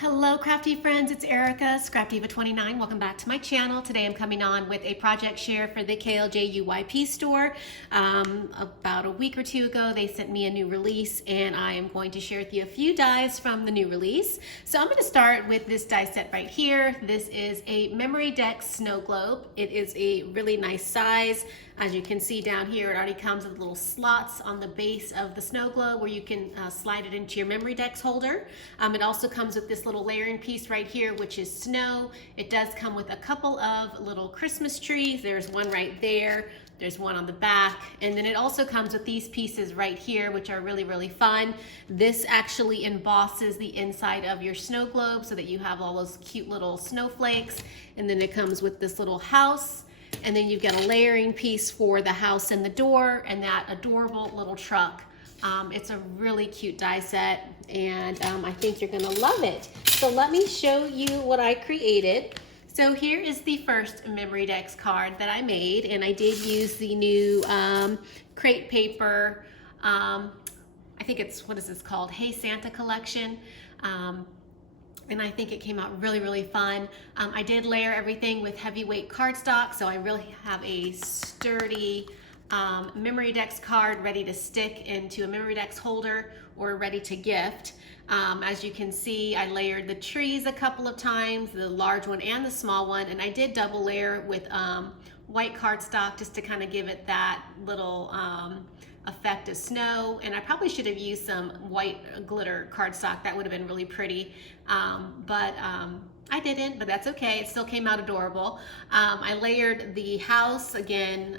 Hello crafty friends, it's Erica, ScrapDiva29. Welcome back to my channel. Today I'm coming on with a project share for the KLJUYP store. About a week or two ago they sent me a new release and I am going to share with you a few dies from the new release. So I'm going to start with this die set right here. This is a Memory Deck snow globe. It is a really nice size. As you can see down here, it already comes with little slots on the base of the snow globe where you can slide it into your Memory Decks holder. It also comes with this little layering piece right here, which is snow. It does come with a couple of little Christmas trees. There's one right there. There's one on the back. And then it also comes with these pieces right here, which are really, really fun. This actually embosses the inside of your snow globe so that you have all those cute little snowflakes. And then it comes with this little house. And then you've got a layering piece for the house and the door and that adorable little truck. It's a really cute die set and I think you're gonna love it. So let me show you what I created. So here is the first Memory Decks card that I made, and I did use the new crepe paper, I think it's, what is this called? Hey Santa collection. And I think it came out really, really fun. I did layer everything with heavyweight cardstock, so I really have a sturdy Memory Decks card ready to stick into a Memory Decks holder or ready to gift. As you can see, I layered the trees a couple of times, the large one and the small one, and I did double layer with white cardstock just to kind of give it that little effect of snow. And I probably should have used some white glitter cardstock. That would have been really pretty, but I didn't, but that's okay. It still came out adorable. I layered the house again.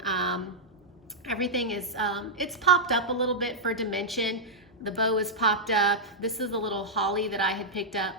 Everything is, it's popped up a little bit for dimension. The bow is popped up. This is a little holly that I had picked up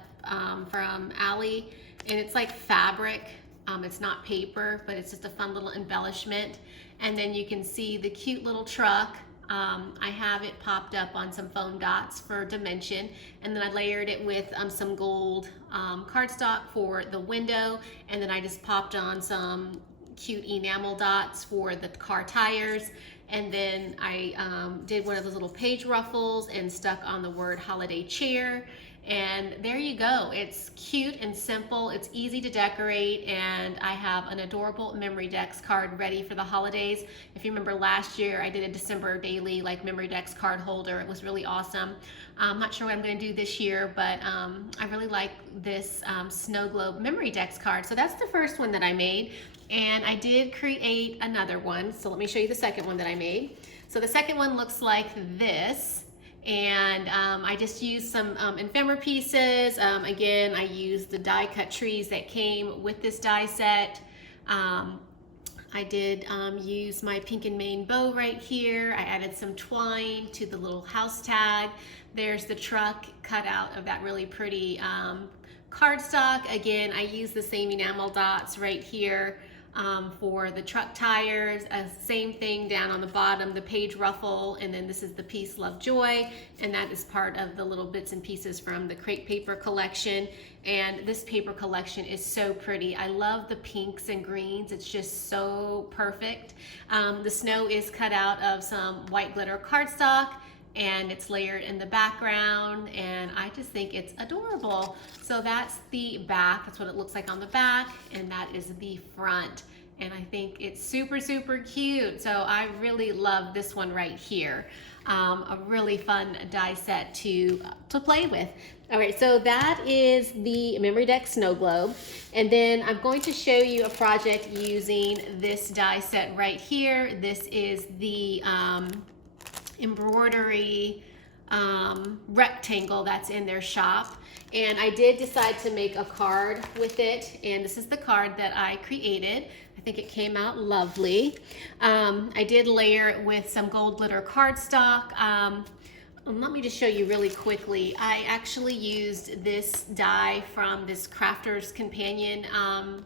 from Allie, and it's like fabric. It's not paper, but it's just a fun little embellishment. And then you can see the cute little truck. I have it popped up on some foam dots for dimension, and then I layered it with some gold cardstock for the window, and then I just popped on some cute enamel dots for the car tires, and then I did one of those little page ruffles and stuck on the word holiday cheer. And there you go. It's cute and simple. It's easy to decorate, and I have an adorable Memory Decks card ready for the holidays. If you remember last year, I did a December daily like Memory Decks card holder. It was really awesome. I'm not sure what I'm going to do this year, but I really like this snow globe Memory Decks card. So that's the first one that I made, and I did create another one. So let me show you the second one that I made. So the second one looks like this. And I just used some ephemera pieces. Again, I used the die cut trees that came with this die set. I did use my pink and mane bow right here. I added some twine to the little house tag. There's the truck cut out of that really pretty cardstock. Again, I used the same enamel dots right here for the truck tires. Same thing down on the bottom, the page ruffle, and then this is the Peace, Love, Joy, and that is part of the little bits and pieces from the crepe paper collection. And this paper collection is so pretty. I love the pinks and greens. It's just so perfect. The snow is cut out of some white glitter cardstock, and it's layered in the background, and I just think it's adorable. So that's the back. That's what it looks like on the back, and that is the front. And I think it's super, super cute. So I really love this one right here. A really fun die set to play with. All right, so that is the Memory Deck snow globe. And then I'm going to show you a project using this die set right here. This is the embroidery rectangle that's in their shop, and I did decide to make a card with it, and this is the card that I created. I think it came out lovely. I did layer it with some gold glitter cardstock. Let me just show you really quickly. I actually used this die from this Crafter's Companion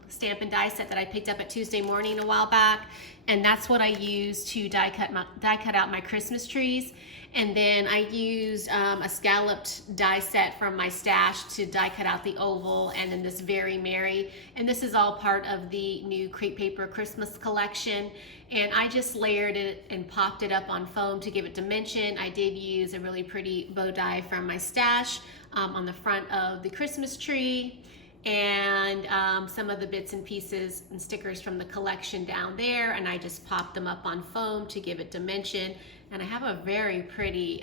stamp and die set that I picked up at Tuesday Morning a while back, and that's what I used to die cut out my Christmas trees. And then I used a scalloped die set from my stash to die cut out the oval, and then this Very Merry. And this is all part of the new crepe paper Christmas collection. And I just layered it and popped it up on foam to give it dimension. I did use a really pretty bow die from my stash. on the front of the Christmas tree, and some of the bits and pieces and stickers from the collection down there, and I just popped them up on foam to give it dimension. And I have a very pretty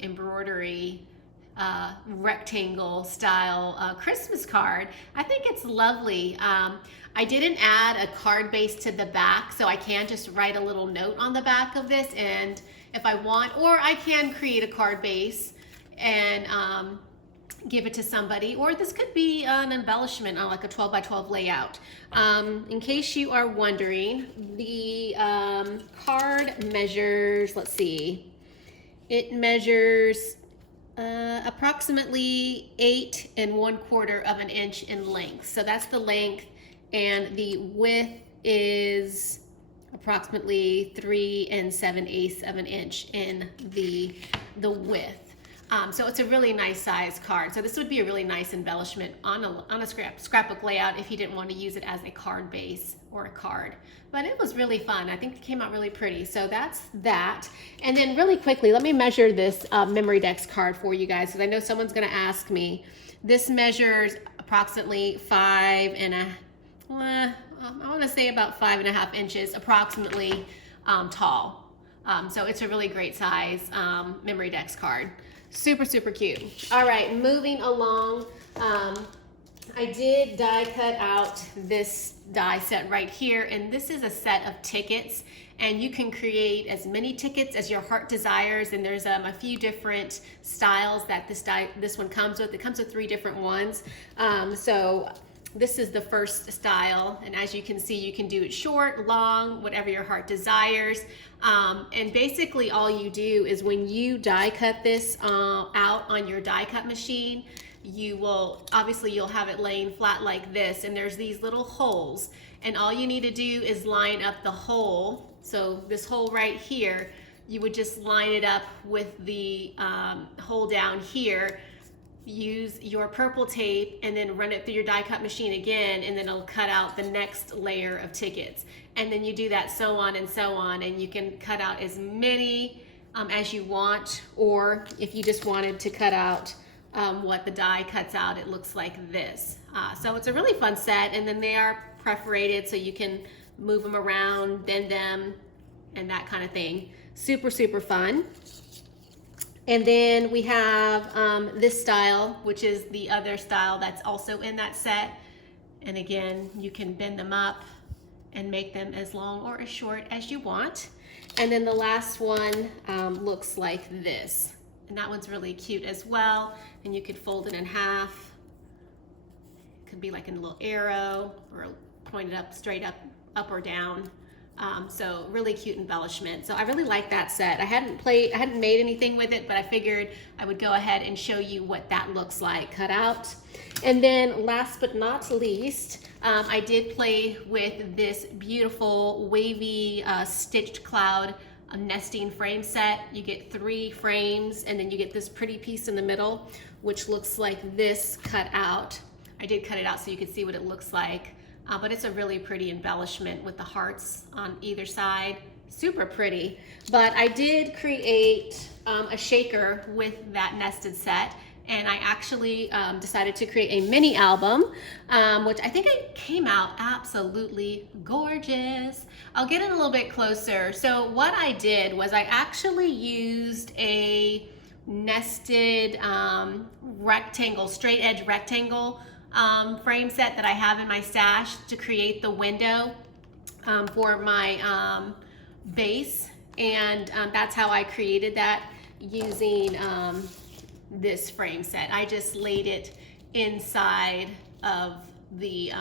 embroidery rectangle style Christmas card. I think it's lovely. I didn't add a card base to the back, so I can just write a little note on the back of this, and if I want, or I can create a card base and give it to somebody, or this could be an embellishment on like a 12 by 12 layout. In case you are wondering, the card measures, let's see, it measures approximately 8 1/4 of an inch in length. So that's the length, and the width is approximately 3 7/8 of an inch in the width. So it's a really nice size card. So this would be a really nice embellishment on a scrapbook layout if you didn't want to use it as a card base or a card. But it was really fun. I think it came out really pretty. So that's that. And then really quickly, let me measure this Memory Dex card for you guys, because I know someone's going to ask me. This measures approximately I want to say about 5.5 inches approximately tall. So it's a really great size Memory Dex card. Super, super cute. All right, moving along. I did die cut out this die set right here, and this is a set of tickets, and you can create as many tickets as your heart desires, and there's a few different styles that this one comes with. It comes with 3 different ones. So this is the first style, and as you can see, you can do it short, long, whatever your heart desires. And basically all you do is when you die cut this out on your die cut machine, you'll have it laying flat like this, and there's these little holes, and all you need to do is line up the hole. So this hole right here, you would just line it up with the hole down here. Use your purple tape and then run it through your die cut machine again, and then it'll cut out the next layer of tickets. And then you do that so on and so on, and you can cut out as many as you want, or if you just wanted to cut out what the die cuts out, it looks like this. So it's a really fun set, and then they are perforated so you can move them around, bend them, and that kind of thing. Super, super fun. And then we have this style, which is the other style that's also in that set. And again, you can bend them up and make them as long or as short as you want. And then the last one looks like this. And that one's really cute as well. And you could fold it in half. It could be like a little arrow, or pointed up, straight up or down. So really cute embellishment. So I really like that set. I hadn't made anything with it, but I figured I would go ahead and show you what that looks like cut out. And then last but not least, I did play with this beautiful wavy stitched cloud nesting frame set. You get 3 frames, and then you get this pretty piece in the middle, which looks like this cut out. I did cut it out so you could see what it looks like. But it's a really pretty embellishment with the hearts on either side. Super pretty. But I did create a shaker with that nested set, and I actually decided to create a mini album, which I think it came out absolutely gorgeous. I'll get it a little bit closer. So what I did was I actually used a nested rectangle, straight edge rectangle frame set that I have in my stash to create the window for my base, and that's how I created that using this frame set. I just laid it inside of the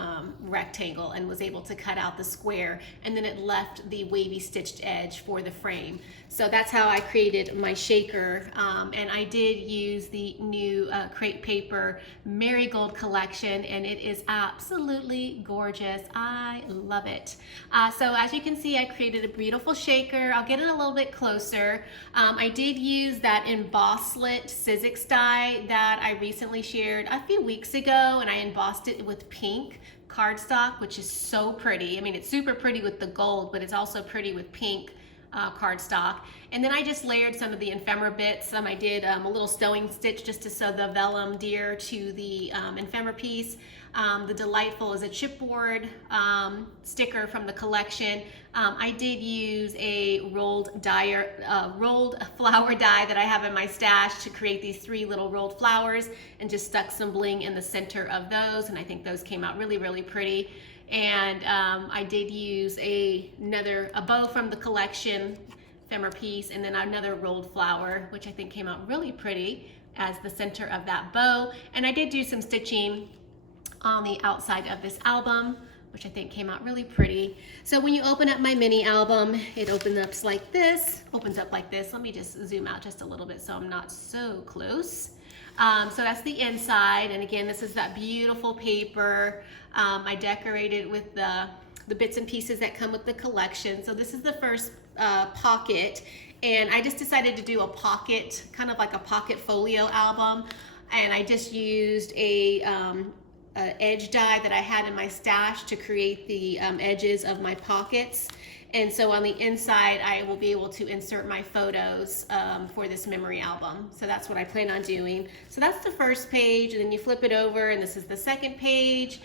rectangle and was able to cut out the square, and then it left the wavy stitched edge for the frame. So that's how I created my shaker, and I did use the new crepe paper Marigold collection, and it is absolutely gorgeous. I love it. So as you can see, I created a beautiful shaker. I'll get it a little bit closer. I did use that embosslet Sizzix die that I recently shared a few weeks ago, and I embossed it with pink cardstock, which is so pretty. I mean, it's super pretty with the gold, but it's also pretty with pink cardstock. And then I just layered some of the ephemera bits. I did a little sewing stitch just to sew the vellum deer to the ephemera piece. The Delightful is a chipboard sticker from the collection. I did use a rolled flower die that I have in my stash to create these 3 little rolled flowers, and just stuck some bling in the center of those, and I think those came out really, really pretty. And I did use a bow from the collection, ephemera piece, and then another rolled flower, which I think came out really pretty as the center of that bow. And I did do some stitching on the outside of this album, which I think came out really pretty. So when you open up my mini album, it opens up like this. Let me just zoom out just a little bit so I'm not so close. So that's the inside, and again, this is that beautiful paper. I decorated with the bits and pieces that come with the collection. So this is the first pocket, and I just decided to do a pocket, kind of like a pocket folio album, and I just used a edge die that I had in my stash to create the edges of my pockets. And so on the inside, I will be able to insert my photos for this memory album. So that's what I plan on doing. So that's the first page, and then you flip it over, and this is the second page.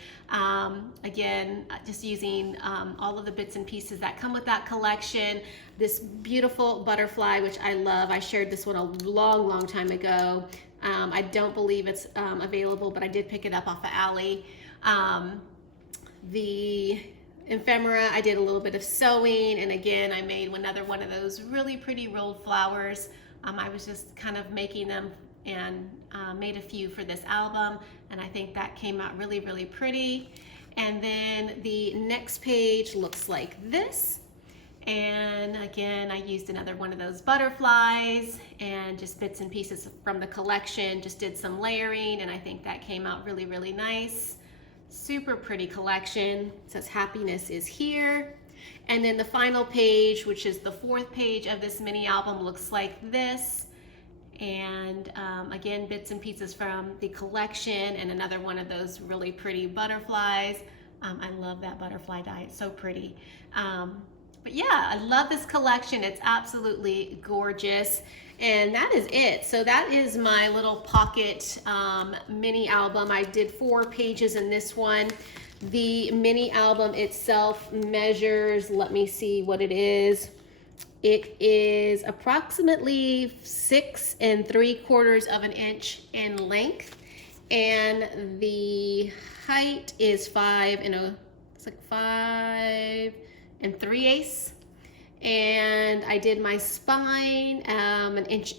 Again, just using all of the bits and pieces that come with that collection. This beautiful butterfly, which I love. I shared this one a long, long time ago. I don't believe it's available, but I did pick it up off of Ally. The ephemera, I did a little bit of sewing, and again, I made another one of those really pretty rolled flowers. I was just kind of making them, and made a few for this album, and I think that came out really, really pretty. And then the next page looks like this. And again, I used another one of those butterflies and just bits and pieces from the collection, just did some layering, and I think that came out really, really nice. Super pretty collection. It says happiness is here. And then the final page, which is the 4th page of this mini album, looks like this. And again, bits and pieces from the collection, and another one of those really pretty butterflies. I love that butterfly die, it's so pretty. But yeah, I love this collection. It's absolutely gorgeous. And that is it. So that is my little pocket mini album. I did 4 pages in this one. The mini album itself measures, let me see what it is. It is approximately 6 3/4 of an inch in length. And the height is 5 3/8. And I did my spine, an inch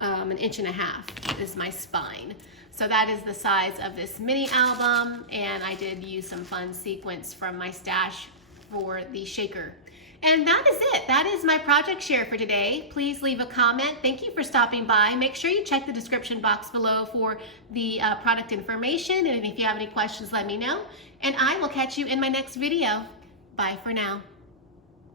and a half is my spine. So that is the size of this mini album, and I did use some fun sequins from my stash for the shaker. And that is it. That is my project share for today. Please leave a comment. Thank you for stopping by. Make sure you check the description box below for the product information, and if you have any questions, let me know. And I will catch you in my next video. Bye for now.